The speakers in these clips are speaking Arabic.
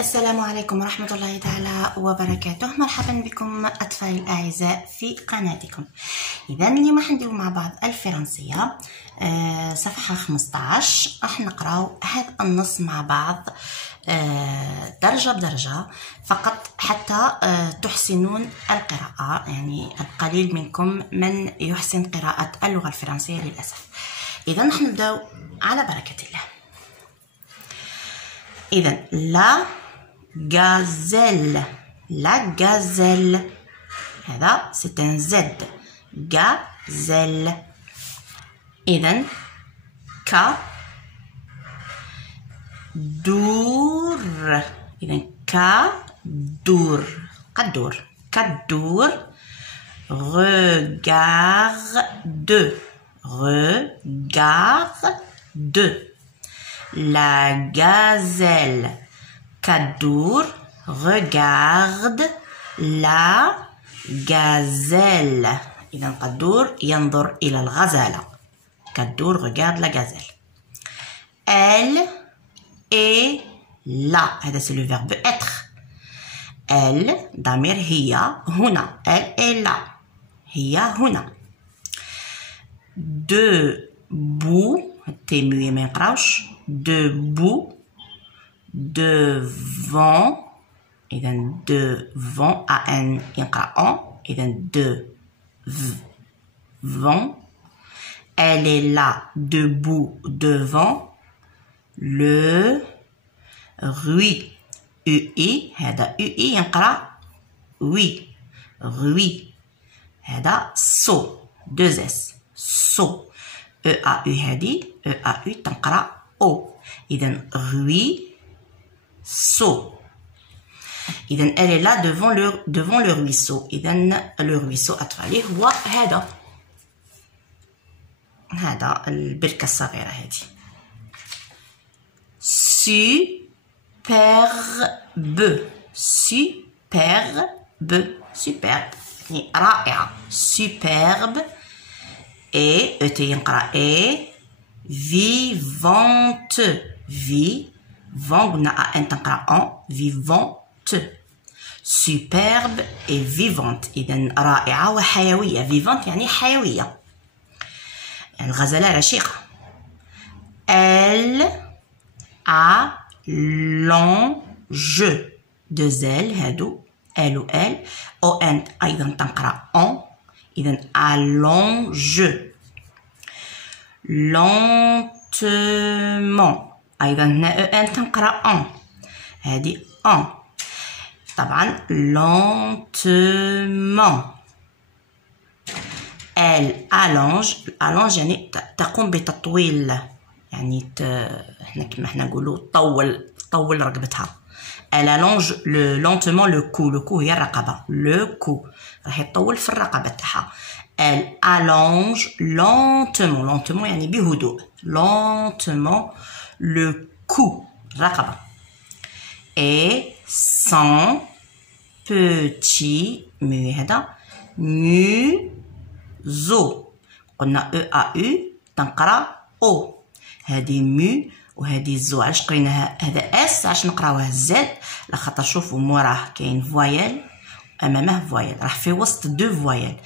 السلام عليكم ورحمة الله تعالى وبركاته. مرحبا بكم أطفالي الأعزاء في قناتكم. إذا اليوم حنديرو مع بعض الفرنسية صفحة 15. راح نقراو هذا النص مع بعض درجة بدرجة فقط حتى تحسنون القراءة. يعني القليل منكم من يحسن قراءة اللغة الفرنسية للأسف. إذا نحن نبداو على بركة الله. إذا la gazelle هذا c'est un Z gazelle. إذا كدور إذا كدور regarde la gazelle كدور regarde la gazelle. إذا قدور ينظر إلى الغزالة. كدور regarde la gazelle. Elle est là. هذا c'est le verbe être. Elle ضمير هي هنا. Elle est là. هي هنا. Debout التيموية ما ينقراوش. Debout devant. إذا devant an ينقرأ on. إذا devant. Elle est là debout devant le rue. UI هذا UI ينقرأ oui. rue هذا saut 2S saut. EAU هذه EAU تنقرأ O. إذا rue saut. إذا elle est là devant le ruisseau. إذا le ruisseau أطفالي هو هذا البركة الصغيرة هذه. superbe يعني رائعة. superbe. et ET ينقرأ et vivante. vivant قلنا أن تنقرأ en vivante. superbe et vivante. إذا رائعة وحيوية. vivante يعني حيوية. يعني الغزالة رشيقة. elle a l'ange. 2L هادو L و L. on أيضا تنقرأ en. إذا allonge. lentement أيضا هنا en تنقرأ en. هذه en طبعا lentement. elle allonge. allonge يعني تقوم بتطويل. يعني احنا كما احنا نقولوا طول رقبتها. elle allonge lentement le cou. le cou هي الرقبة. le cou راح يطول في الرقبة تاعها. elle allonge lentement يعني بهدوء. lentement le cou الرقبة. et son petit هذا museau. قلنا EAU تنقرأ O. هذه مو وهذه زو. علاش قريناها هذا اس؟ علاش نقراوه زد؟ لخاطر شوفوا موراه كاين فوايل امامه فوايل. راح في وسط دو فوايل.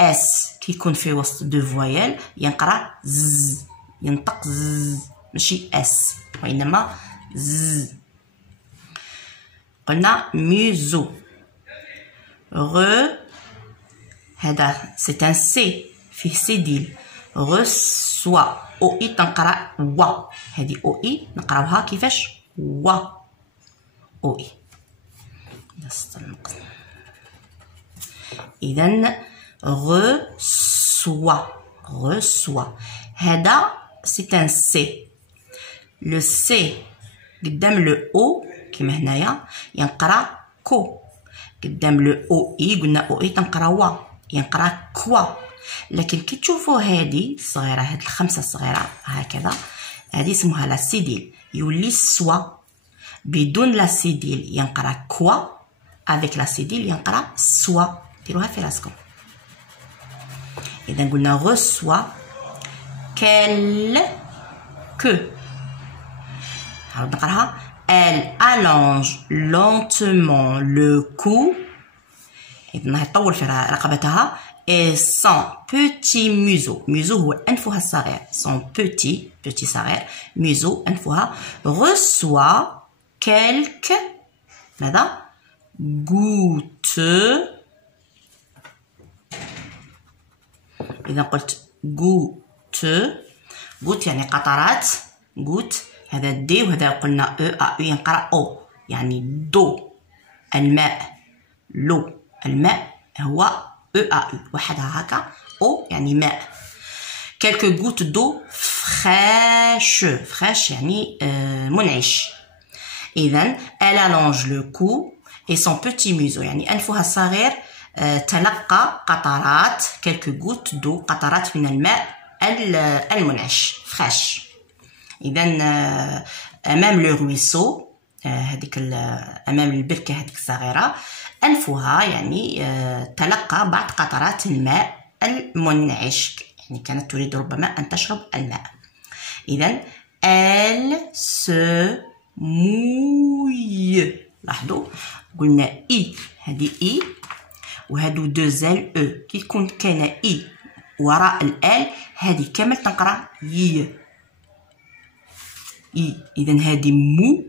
اس كي يكون في وسط دو فوايل ينقرا ز. ينطق ز ماشي اس وانما ز. قلنا ميزو. هذا سي ان سي فيه سيديل. reçoit. او اي تنقرا و. هذه او اي نقراوها كيفاش؟ و او اي. اذا reçoit. هذا سي ان سي. لو سي قدام لو او كيما هنايا ينقرا كو. قدام لو او اي قلنا او اي تنقرا و ينقرا كوا. لكن كي تشوفوا هذه الصغيره هاد الخمسه الصغيره هكذا هذه اسمها لا سيديل. يولي سوا. بدون لا سيديل ينقرا كوا. افيك لا سيديل ينقرا سوا. ديروها في راسكم. اذا قلنا reçoit quelque. نعاود نقراها elle allonge lentement le cou. إذن هتطول في رقبتها. Et son petit museau. museau هو أنفها الصغير. son petit صغير. museau أنفها. reçoit quelques ماذا؟ gouttes. إذا قلت goutte يعني قطرات. goutte هذا دي وهذا قلنا او ينقرأ او يعني دو الماء. لو الماء هو او وحدها هكا. او يعني ماء. quelques gouttes d'eau fraîche يعني منعش. إذن elle allonge le cou et son petit museau يعني أنفها الصغير تلقى قطرات quelques gouttes d'eau قطرات من الماء المنعش fraîche. إذن أمام لو رويسو هذيك أمام البركة هذيك الصغيرة أنفها يعني تلقى بعض قطرات الماء المنعش يعني كانت تريد ربما أن تشرب الماء. إذن elle se mouille. لاحظوا قلنا إي هذه إي وهادو دو زال او كي يكون كاينه إي وراء الآل هذه كامل تنقرا ي. إي إذن هذه مو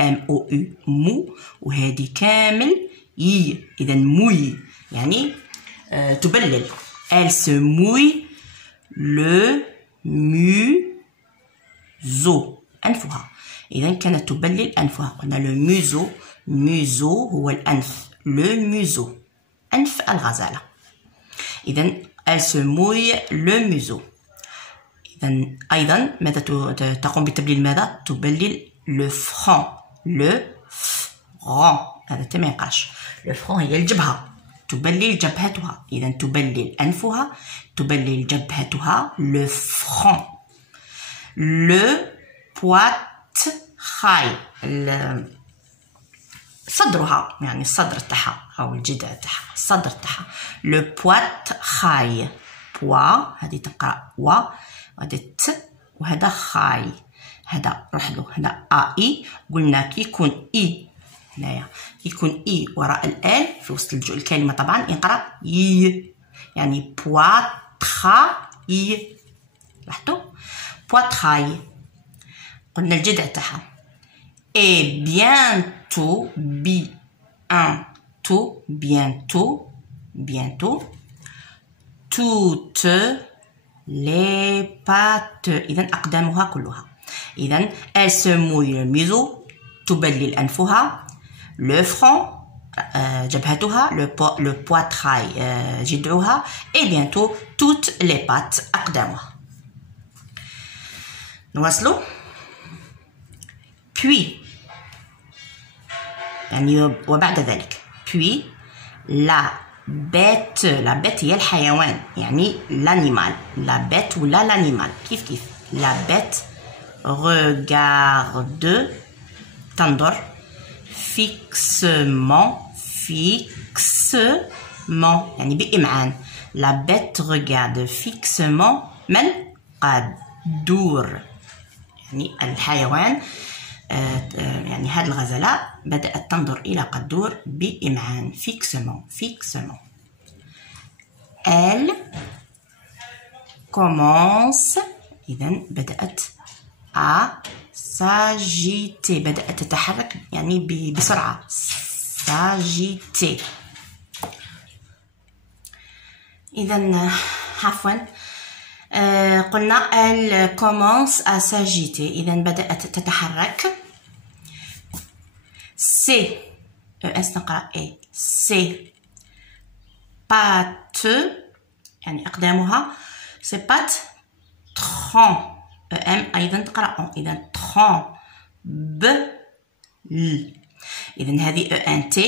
ام او يو مو وهذه كامل ي. إذن موي يعني تبلل. elle se mouille le museau أنفها. إذن كانت تبلل أنفها. قلنا لو museau هو الأنف. le museau أنف الغزالة. إذن elle se mouille le museau. إذن أيضا ماذا تقوم بتبليل ماذا؟ تبلل le front. هذا تما ينقاش. le front هي الجبهة. تبلل جبهتها. إذن تبلل أنفها تبلل جبهتها le front. le poitrail صدرها يعني الصدر تاعها أو الجذع تاعها الصدر تاعها. le poitrail هذه تنقرأ و وهذا ت وهذا خاي. هذا لاحظوا هذا اي قلنا كي يكون اي هنايا يكون اي وراء الال في وسط الكلمه طبعا ينقرا ي يعني بواتراي. لاحظوا بواتراي قلنا الجذع تاعها. et bientôt toutes les pattes. إذن أقدامها كلها. إذن elle se mouille le museau تبلل أنفها. le front جبهتها. le poitrail جذعها. et bientôt toutes les pattes أقدامها. نواصلوا. puis يعني وبعد ذلك puis la bête هي الحيوان يعني l'animal. la bête ولا l'animal كيف la bête regarde تنظر fixement يعني بإمعان. la bête regarde fixement من قدور يعني الحيوان يعني هذه الغزالة بدأت تنظر إلى قدور بإمعان fixement. elle commence إذن بدأت à s'agiter بدأت تتحرك يعني بسرعة s'agiter. إذن عفوا قلنا elle commence à s'agiter إذن بدأت تتحرك. c'est نقرأ إيه c'est pattes يعني أقدامها c'est pattes tronc أيضا تقرأ إذن tronc إذن هذه ENT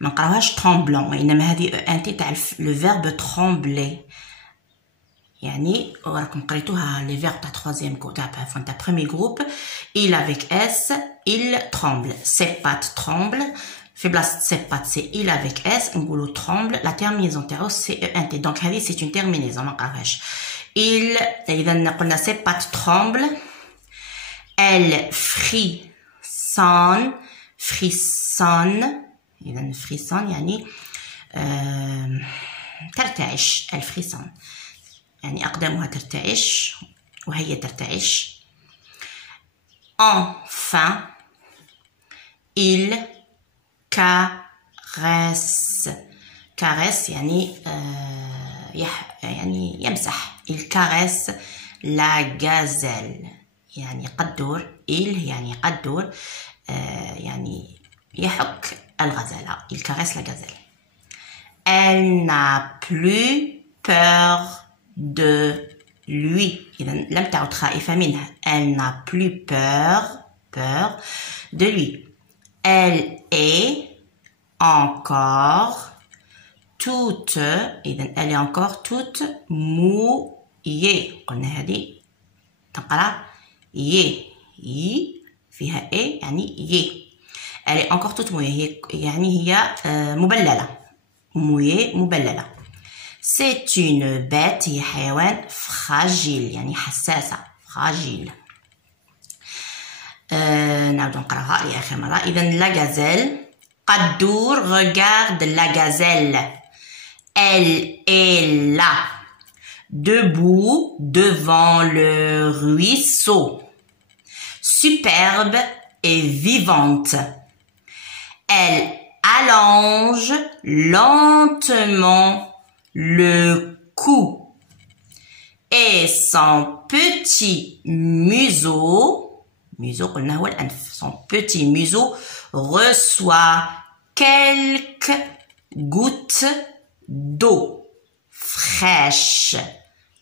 ما نقراوهاش tremblant وإنما هذه ENT تاع le verbe trembler يعني راكم قريتوها لي فيرب تاع troisième groupe تاع premier groupe. il avec S il tremble. ses pattes tremblent في بلاصة ses pattes c'est il avec S نقولو tremble. la terminaison تاعو c'est ENT donc هذه c'est une terminaison ما نقراوهاش. il إذا قلنا ses pattes tremblent. Elle frissonne. frissonne. إذا frissonne يعني ترتعش. elle frissonne يعني أقدامها ترتعش وهي ترتعش. Enfin, il caresse. caresse يعني يعني يمسح. il caresse la gazelle يعني قدور. il يعني قدور يعني يحك الغزالة. il caresse la gazelle. Elle n'a plus peur de lui. إذا لم تعد خائفة منه. Elle n'a plus peur de lui. Elle est encore toute. إذا elle est encore toute mouillée. قلنا هذه تنقرأ ي فيها اي يعني ي. elle est encore toute mouillée يعني هي مبللة. mouillée مبللة. c'est une bête هي حيوان fragile يعني حساسة. fragile. نعود نقراها لآخر مرة. إذا la gazelle. قدور regarde la gazelle. elle est là debout devant le ruisseau. superbe et vivante. Elle allonge lentement le cou et son petit museau, قلنا هو الأنف, son petit museau reçoit quelques gouttes d'eau fraîche.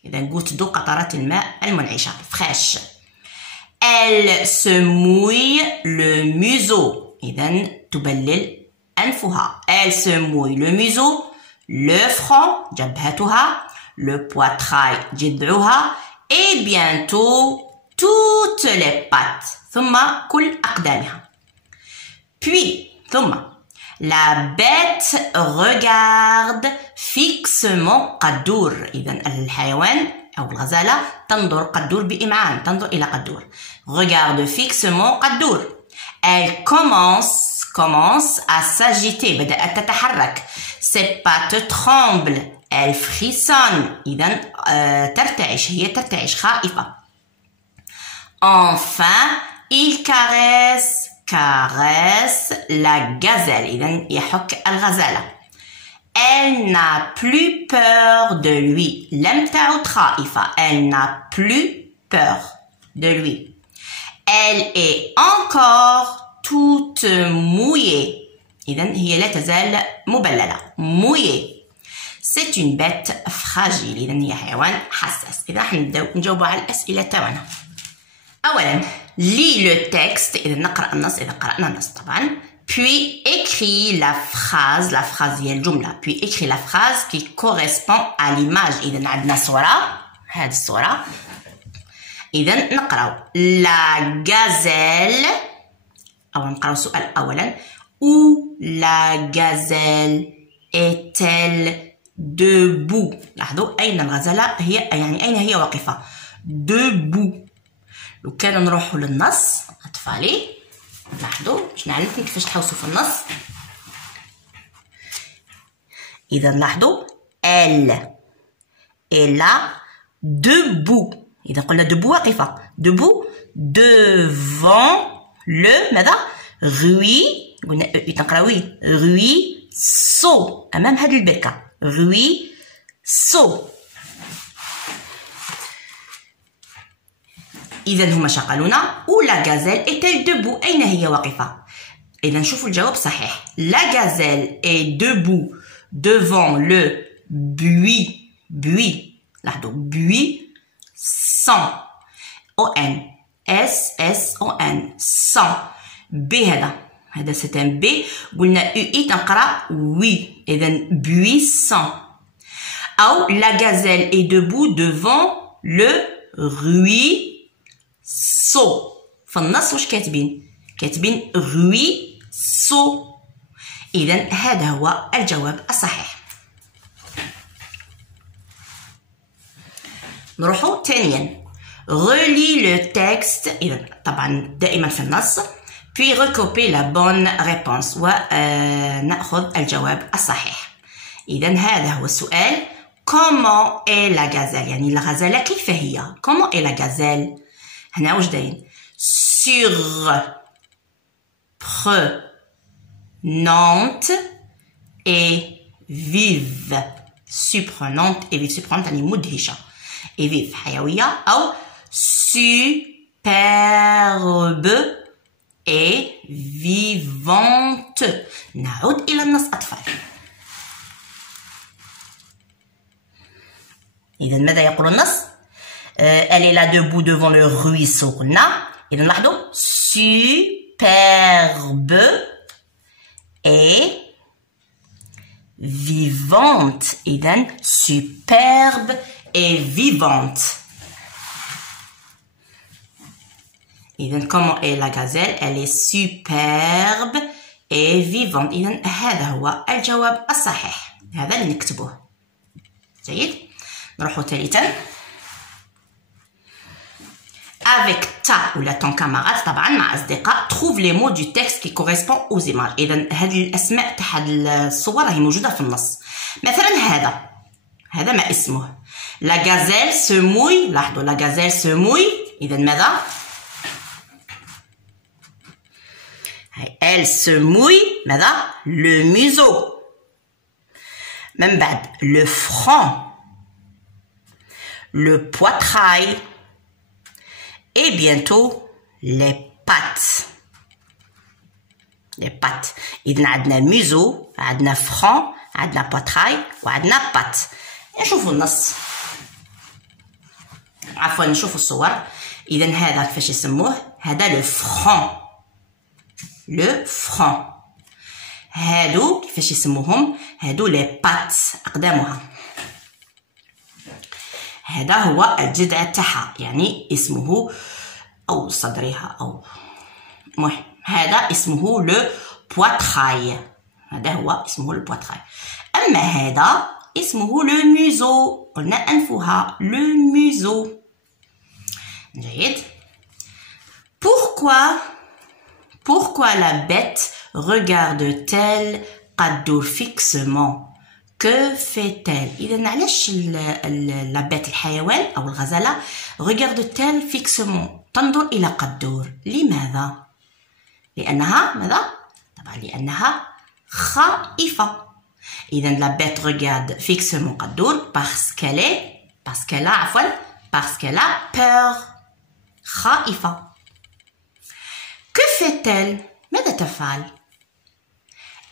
إذا gouttes d'eau قطرات الماء المنعشة fraîche. Elle se mouille le museau. إذا تبلل أنفها. Elle se mouille le museau, le front جبهتها, le poitrail جذعها et bientôt toutes les pattes. ثم كل أقدامها. puis ثم la bête regarde fixement قدور. إذا الحيوان أو الغزالة تنظر قدور بإمعان. تنظر إلى قدور. regarde fixement قدور. elle commence à s'agiter. بدأت تتحرك. ses pattes tremblent. elle frissonne. إذا ترتعش. هي ترتعش خائفة. enfin il caresse la gazelle. إذا يحك الغزالة. elle n'a plus peur de lui. لم تعد خائفة. elle n'a plus peur de lui. elle est encore toute mouillée. إذا هي لا تزال مبللة. mouillée. c'est une bête fragile. إذا هي حيوان حساس. إذا حنبداو نجاوبوا على الأسئلة تاعنا. أولا lis le texte. إذا نقرأ النص إذا قرأنا النص طبعا. puis écris la phrase. la phrase هي الجملة. puis écris la phrase qui correspond à l'image. إذا عندنا صورة. هذه الصورة. إذا نقرأ la gazelle. أو نقرأ السؤال أولا. où la gazelle est-elle debout. لاحظوا أين الغزالة هي يعني أين هي واقفة. debout. لو كان نروحوا للنص أطفالي لاحظوا باش نعلمكم كيفاش تحوسوا في النص. إذا لاحظوا elle est là debout. إذا قلنا debout واقفة. debout devant le ماذا قلنا تنقراوي ruisseau. أمام هذه البركة ruisseau. إذا هما شغلونا où la gazelle est-elle debout. أين هي واقفة. إذا نشوفوا الجواب صحيح. la gazelle est debout devant le buis. لاحظوا buisson. on s-s-o-n son. ب هذا c'est un b. قلنا ui تنقرأ oui. إذا buisson. أو la gazelle est debout devant le ruisseau. في النص واش كاتبين ruisseau. إذا هذا هو الجواب الصحيح. نروحو ثانيا. relis le texte إذا طبعا دائما في النص puis recopie la bonne réponse ونأخذ الجواب الصحيح. إذا هذا هو السؤال comment est la gazelle يعني الغزالة كيف هي comment est la gazelle هنا واش دايرين surprenante et vive surprenante et vive surprenante يعني مدهشة et vive حيوية أو superbe et vivante. نعود إلى النص أطفال. إذا ماذا يقول النص؟ Elle est là debout devant le ruisseau قلنا. إذا لاحظوا superbe et vivante. إذا superbe et vivante. إذا comment est la gazelle? Elle est superbe et vivante. إذا هذا هو الجواب الصحيح. هذا اللي نكتبوه. جيد. نروحوا ثالثا. Avec ta ou ton camarade طبعا مع أصدقاء trouve les mots du texte qui correspond aux images. إذا هذه الأسماء تاع الصور راهي موجودة في النص. مثلا هذا ما اسمه. La gazelle se mouille. لاحظوا la gazelle se mouille. إذا ماذا؟ Elle se mouille. ماذا؟ Le museau. من بعد le front. Le poitrail. Et bientôt les pattes. Les pattes. إذن عندنا museau, عندنا front, عندنا poitrail وعندنا pattes. نشوفوا النص. عفوا نشوفوا الصور. إذن هذا كيفاش يسموه؟ هذا le front. Le front. هادو كيفاش يسموهم؟ هادو les pattes أقدامها. هذا هو الجذع تاعها يعني اسمه أو صدرها أو المهم هذا اسمه لو بواتراي. هذا هو اسمه لو بواتراي. أما هذا اسمه لو ميزو. قلنا أنفها لو ميزو. جيد. Pourquoi la bête regarde-t-elle قدور fixement? Que fait-elle? إذا علاش la bête الحيوان أو الغزالة regarde-t-elle fixement تنظر إلى قدور؟ لماذا؟ لأنها ماذا؟ طبعا لأنها خائفة. إذا la bête regarde fixement قدور parce qu'elle a peur. خائفة. Que fait-elle? ماذا تفعل؟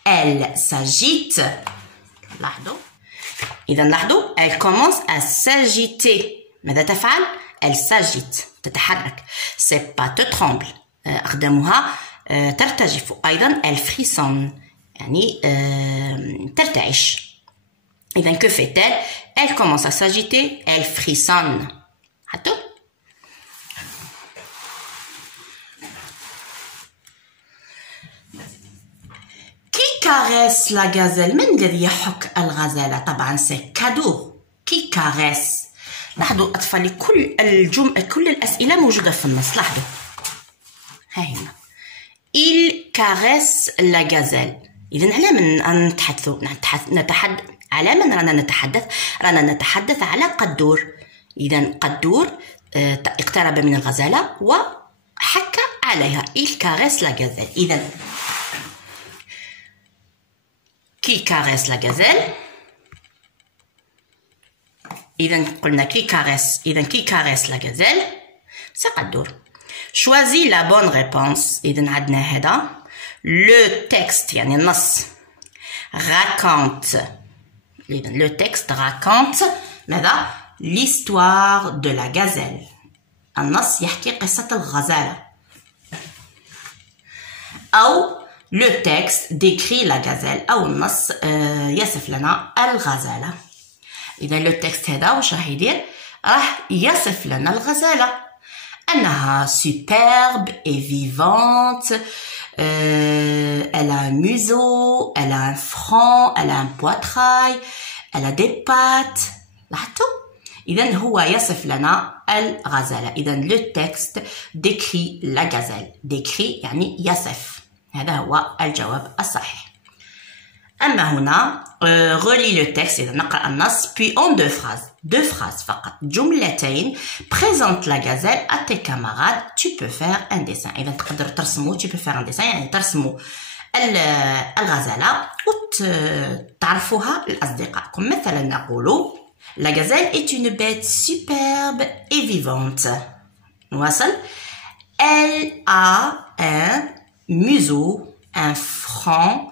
Elle s'agite. لاحظوا. إذا لاحظوا elle commence à s'agiter. ماذا تفعل؟ elle s'agite. تتحرك. c'est pas te tremble. أقدامها ترتجف. أيضا elle frissonne. يعني ترتعش. إذا que fait-elle? Elle commence à s'agiter. Elle frissonne. حطوا. caresse la gazelle. من الذي يحك الغزالة؟ طبعا c'est cadeau. qui caresse. لاحظوا أطفالي كل الأسئلة موجودة في النص. لاحظوا ها هنا il caresse la gazelle. إذن على من نتحدث على من رانا نتحدث على قدور. إذن قدور اقترب من الغزالة وحك عليها. il caresse la gazelle. إذن qui caresse la gazelle. إذا قلنا qui caresse la gazelle c'est قدور. choisis la bonne réponse. إذا عندنا هذا le texte يعني النص raconte. إذا le texte raconte ماذا؟ l'histoire de la gazelle. النص يحكي قصة الغزالة. أو le texte décrit la gazelle أو النص يصف لنا الغزالة. إذا le texte هذا واش راح يدير؟ راح يصف لنا الغزالة أنها superbe et vivante. Elle a un museau, elle a un front, elle a un poitrail, elle a des pattes. لاحظتوا؟ إذا هو يصف لنا الغزالة. إذا لو تكست décrit la gazelle. décrit يعني يصف. هذا هو الجواب الصحيح. أما هنا relis le texte. إذا نقرأ النص puis en deux phrases فقط، جملتين. présente la gazelle à tes camarades. tu peux faire un dessin. إذا تقدر ترسموا tu peux faire un dessin يعني ترسموا الغزالة وتعرفوها لأصدقائكم. مثلا نقول la gazelle est une bête superbe et vivante. نواصل. elle a un museau, un front,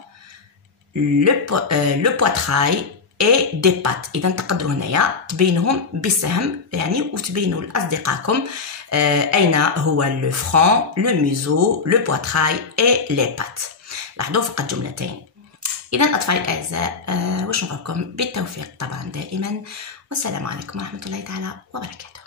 le poitrail et des pattes. إذا تقدروا هنايا تبينهم بسهم يعني وتبينوا لأصدقائكم أين هو le front, le museau, le poitrail et les pattes. لاحظوا فقط جملتين. إذا أطفالي الأعزاء واش نقول لكم بالتوفيق طبعا دائما، والسلام عليكم ورحمة الله تعالى وبركاته.